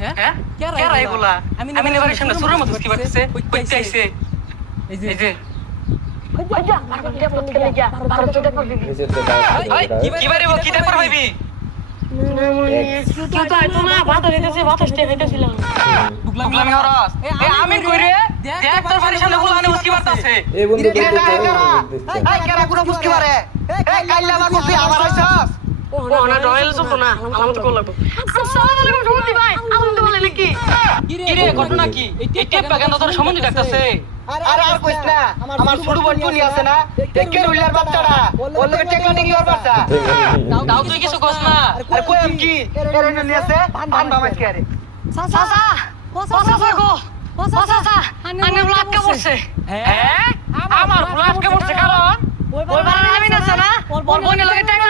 হ্যাঁ কেরা এগুলা আমি নেবারের সামনে সুরের মতো কি বাড়তেছে কইতে আইছে এই যে কি বারে কি দেখবার ভাইবি কেউ তো আইতো না ভাত হইতেছে ভাত আসতে হইতেছিলাম বুগলামি হরাস আমি কই রে দেখ তোর বাড়ির সামনে গুলানে উস্কি মারতাছে এই বন্ধু এই কেরা গুলো উস্কি মারে এই কাইলা আমার মুখে আবার আইছস ও না রয়েল চলতো না আলামত কল লাগতো আসসালামু আলাইকুম সুমতি ভাই আলামত বলে নাকি কি রে ঘটনা কি এই টেপ বাগান তোর সম্বন্ধে ডাকতাছে আরে আর কইছ না আমার ছোট বোন টুনি আছে না টেকের উইলার বাচ্চাটা ওর লগে টেকনিক আর বাচ্চা দাও তুই কিছু কস না আরে কই আম কি এর নিয়ে আছে ধান বামাইছ কে রে চাচা চাচা আনে ব্লক পড়ছে হ্যাঁ আমার ব্লক কে পড়ছে কারণ ওই বারে আমি না না ওর বোনের লগে টাইম